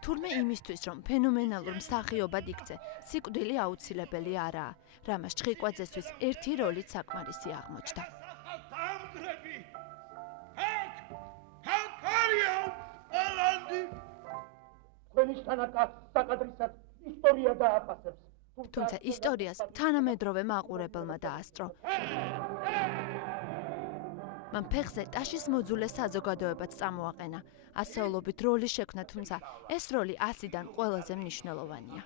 თურმე იმისთვის, რომ ფენომენალურ მსახიობად იქცე, სიკვდილი აუცილებელი არაა. რამას ჩხიკვაძესთვის ერთი როლით საკმარისი აღმოჩნდა. თუმცა ისტორიას თანამედროვე მაყურებელმა დაასწრო. მან ფეხზე ტაშის მოძულე საზოგადოებაც წამოაყენა. ასეულობით როლის შექმნა, თუმცა ეს როლი 100-დან ყველაზე მნიშვნელოვანია.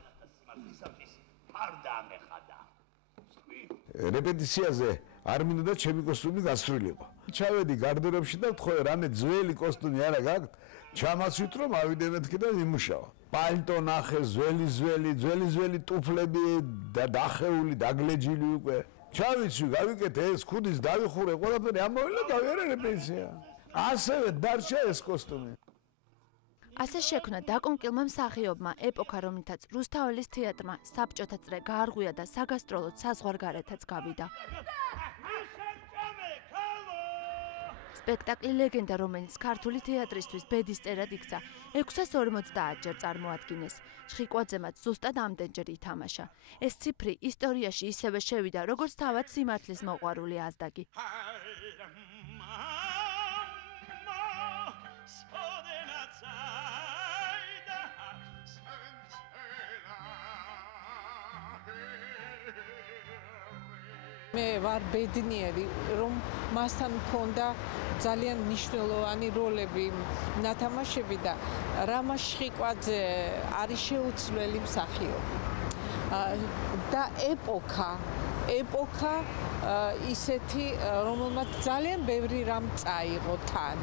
რეპეტიციაზე არ მინდოდა ჩემი კოსტუმი გასრულიყო. ჩავედი გარდერობში და ვთხოვე, რამე ძველი კოსტუმი არა გაქვთ? ჩამაცვით რომ ავიდე მეთქი და იმუშავა. პალტო ნახე, ძველი ტუფლები და დახეული, დაგლეჯილი უკვე. ჩავიცვი, გავიკეთე ეს ქუდის დავიხურე, ყველაფერი ამოვიდა, გავიარე რეპეტიცია. ასევე დარჩა ეს კოსტუმი. ასე შექმნა დაკონკილმა მსახიობმა ეპოქა, რომლითაც რუსთაველის თეატრმა საბჭოთა წრე გაარღვია და საგასტროლოდ საზღვარგარეთაც გავიდა. სპექტაკლი ლეგენდა, რომელიც ქართული თეატრისთვის ბედისწერად იქცა, 650-ჯერ წარმოადგინეს. ჩხიკვაძემაც ზუსტად ამდენჯერ ითამაშა. ეს ციფრი ისტორიაში ისევე შევიდა, როგორც თავად სიმართლის მოყვარული აზდაგი. მე ვარ ბედნიერი, რომ მასთან მქონდა ძალიან მნიშვნელოვანი როლები ნათამაშები და რამაზ ჩხიკვაძე არის შეუცვლელი მსახიობი. და ეპოქა ისეთი, რომელმაც ძალიან ბევრი რამ წაიღო თან.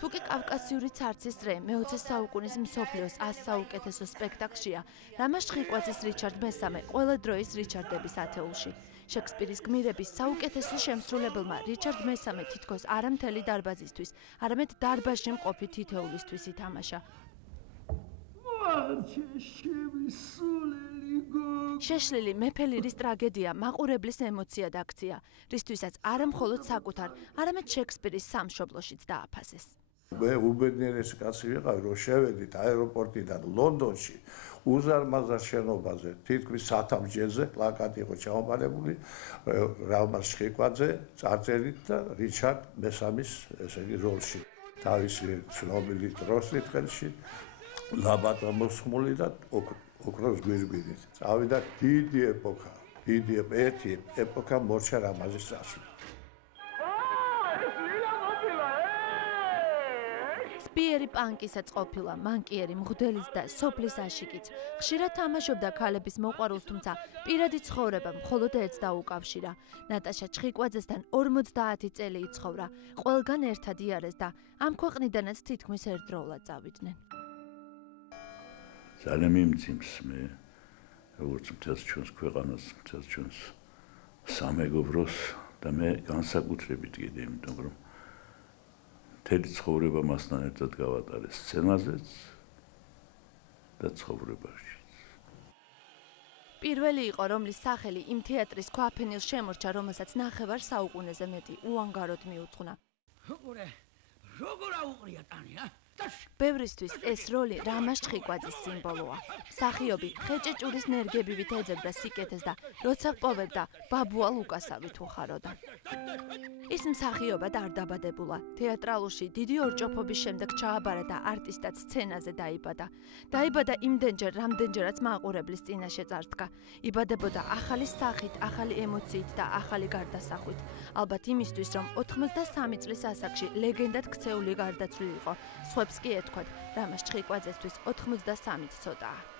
თუკი კავკასიური ცარცის წრე მე-20 საუკუნის მსოფლიოს 100 საუკეთესო სპექტაკლშია, რამაზ ჩხიკვაძის რიჩარდ მესამე ყველა დროის რიჩარდების ათეულში. შექსპირის გმირების საუკეთესო შემსრულებელმა რიჩარდ მესამე თითქოს არა მთელი დარბაზისთვის, არამედ დარბაზში მყოფი თითოეულისთვის ითამაშა. შეშლილი მეფელირის ტრაგედია მაყურებლის ემოციად აქცია, რისთვისაც არა მხოლოდ საკუთარ, არამედ შექსპირის სამშობლოშიც დააფასეს. მე უბედნიერესი კაცი ვიყავი, რომ შევედით აეროპორტიდან ლონდონში უზარმაზარ შენობაზე, თითქმის სათამბჯენზე პლაკატი იყო ჩამოყალიბებული, რამაზ ჩხიკვაძე წარწერით და რიჩარდ მესამის, ესე იგი, როლში. თავისი ცნობილი დროსით ხელში, ლაბატა მოსხმული და ოქროს გვირგვინით. წავიდა დიდი ეპოქა, ერთი ეპოქა მორჩა რამაზის წასვლა. სპიერი პანკისაც ყოფილა, მანკიერი მღვდელის და სოფლის აშიკიც. ხშირად თამაშობდა ქალების მოყვარულს, თუმცა პირადი ცხოვრება მხოლოდ ერთს დაუკავშირა. ნატაშა ჩხიკვაძესთან 50 წელი იცხოვრა, ყველგან ერთად იარეს და ამ ქვეყნიდანაც თითქმის ერთდროულად წავიდნენ. ძალიან მიმძიმს მე, როგორც მთელს ჩვენს ქვეყანას, მთელს ჩვენს სამეგობროს და მე განსაკუთრებით კიდე, იმიტომ რომ მთელი ცხოვრება მასთან ერთად გავატარე სცენაზეც და ცხოვრებაშიც. პირველი იყო, რომლის სახელი იმ თეატრის ქვაფენილს შემორჩა, რომელსაც ნახევარ საუკუნეზე მეტი უანგაროდ მიუძღვნა. როგორ აუყრია ტანი, ბევრისთვის ეს როლი რამაზ ჩხიკვაძის სიმბოლოა. მსახიობი ხეჭეჭურის ნერგებივით ეძებდა სიკეთეს და როცა პოვებდა, ბაბუა ლუკასავით უხაროდა. ის მსახიობად არ დაბადებულა. თეატრალურში დიდი ორჭოფობის შემდეგ ჩააბარა და არტისტად სცენაზე დაიბადა. დაიბადა იმდენჯერ, რამდენჯერაც მაყურებლის წინაშე წარსდგა. იბადებოდა ახალი სახით, ახალი ემოციით და ახალი გარდასახვით. ალბათ იმისთვის, რომ 83 წლის ასაკში ლეგენდად ქცეული გარდაცვლილიყო. სხვებს კი ეთქვათ, რამაზ ჩხიკვაძესთვის 93-ით ცოტაა.